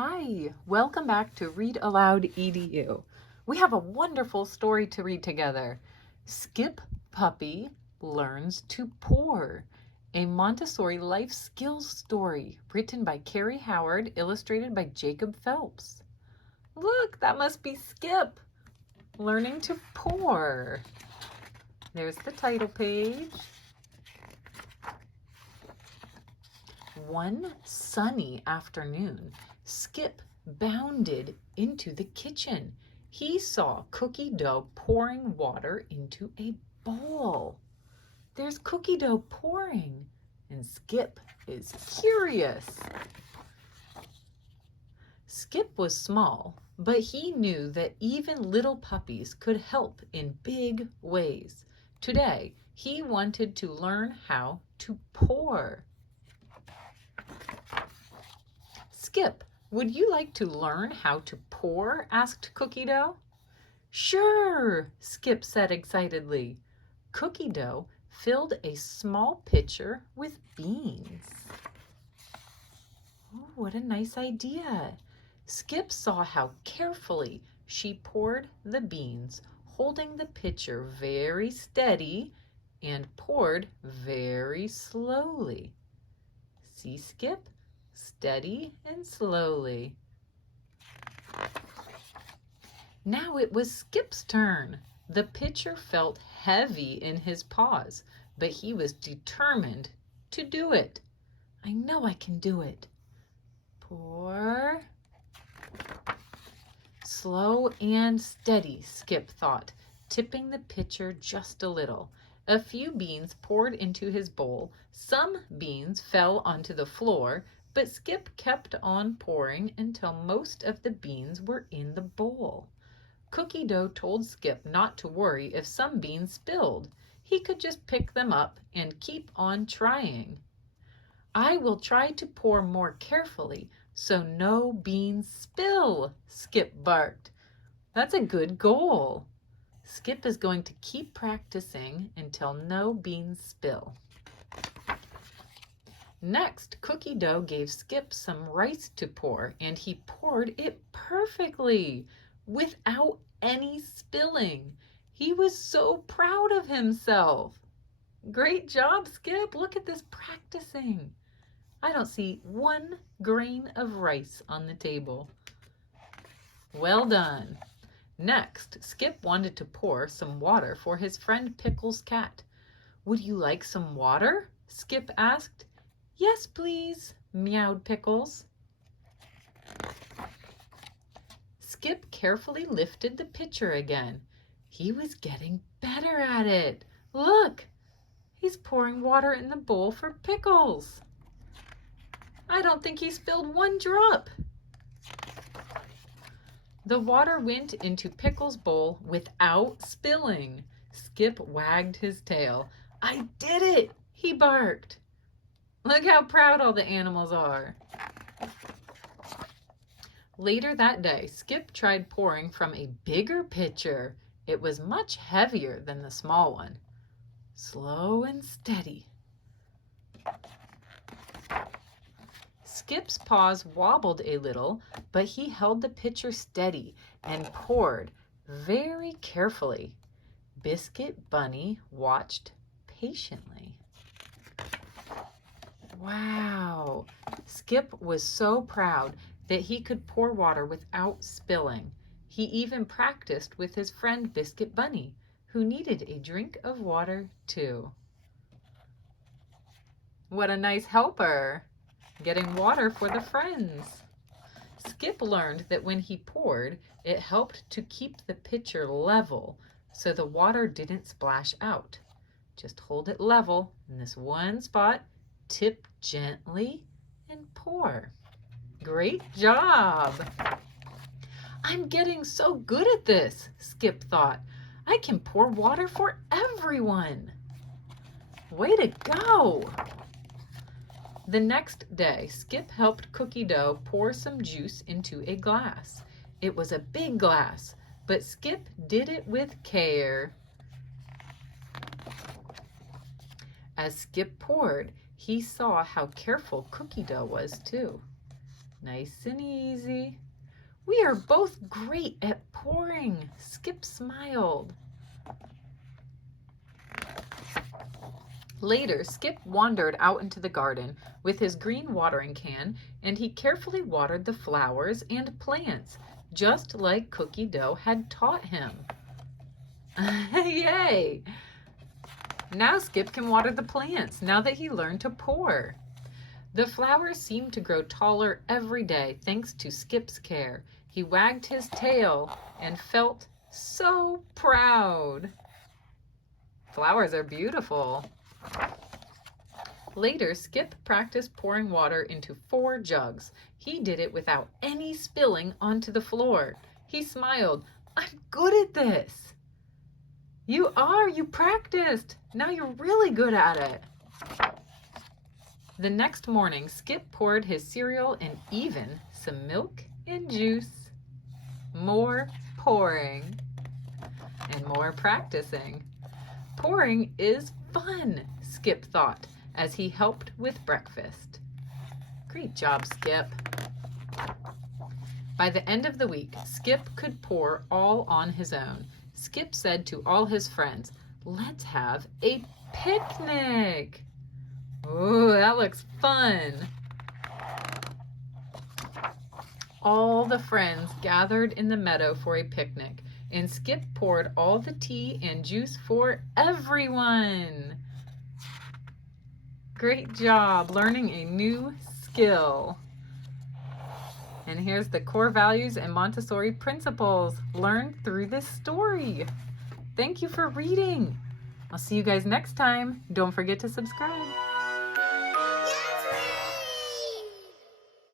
Hi, welcome back to Read Aloud Edu. We have a wonderful story to read together. Skip Puppy Learns to Pour, a Montessori life skills story written by Carrie Howard, illustrated by Jacob Phelps. Look, that must be Skip learning to pour. There's the title page. One sunny afternoon, Skip bounded into the kitchen. He saw cookie dough pouring water into a bowl. There's cookie dough pouring, and Skip is curious. Skip was small, but he knew that even little puppies could help in big ways. Today, he wanted to learn how to pour. Skip, would you like to learn how to pour? Asked Cookie Dough. Sure, Skip said excitedly. Cookie Dough filled a small pitcher with beans. Oh, what a nice idea. Skip saw how carefully she poured the beans, holding the pitcher very steady and poured very slowly. See, Skip? Steady and slowly. Now it was Skip's turn. The pitcher felt heavy in his paws, but he was determined to do it. I know I can do it. Pour. Slow and steady, Skip thought, tipping the pitcher just a little. A few beans poured into his bowl. Some beans fell onto the floor, but Skip kept on pouring until most of the beans were in the bowl. Cookie Dough told Skip not to worry if some beans spilled. He could just pick them up and keep on trying. I will try to pour more carefully so no beans spill, Skip barked. That's a good goal. Skip is going to keep practicing until no beans spill. Next, Cookie Dough gave Skip some rice to pour, and he poured it perfectly, without any spilling. He was so proud of himself. Great job, Skip. Look at this practicing. I don't see one grain of rice on the table. Well done. Next, Skip wanted to pour some water for his friend Pickle's cat. Would you like some water? Skip asked. Yes, please, meowed Pickles. Skip carefully lifted the pitcher again. He was getting better at it. Look, he's pouring water in the bowl for Pickles. I don't think he spilled one drop. The water went into Pickles' bowl without spilling. Skip wagged his tail. I did it, he barked. Look how proud all the animals are. Later that day, Skip tried pouring from a bigger pitcher. It was much heavier than the small one. Slow and steady. Skip's paws wobbled a little, but he held the pitcher steady and poured very carefully. Biscuit Bunny watched patiently. Wow! Skip was so proud that he could pour water without spilling. He even practiced with his friend Biscuit Bunny, who needed a drink of water too. What a nice helper! Getting water for the friends. Skip learned that when he poured, it helped to keep the pitcher level so the water didn't splash out. Just hold it level in this one spot, tip gently, and pour. Great job! I'm getting so good at this, Skip thought. I can pour water for everyone. Way to go! The next day, Skip helped Cookie Dough pour some juice into a glass. It was a big glass, but Skip did it with care. As Skip poured, he saw how careful Cookie Dough was too. Nice and easy. We are both great at pouring. Skip smiled. Later, Skip wandered out into the garden with his green watering can, and he carefully watered the flowers and plants, just like Cookie Dough had taught him. Yay! Now Skip can water the plants, now that he learned to pour. The flowers seemed to grow taller every day thanks to Skip's care. He wagged his tail and felt so proud. Flowers are beautiful. Later, Skip practiced pouring water into 4 jugs. He did it without any spilling onto the floor. He smiled. I'm good at this. You are. You practiced. Now you're really good at it. The next morning, Skip poured his cereal and even some milk and juice. More pouring and more practicing. Pouring is fun, Skip thought, as he helped with breakfast. Great job, Skip. By the end of the week, Skip could pour all on his own. Skip said to all his friends, "Let's have a picnic." Ooh, that looks fun. All the friends gathered in the meadow for a picnic, and Skip poured all the tea and juice for everyone. Great job learning a new skill. And here's the core values and Montessori principles learned through this story. Thank you for reading. I'll see you guys next time. Don't forget to subscribe.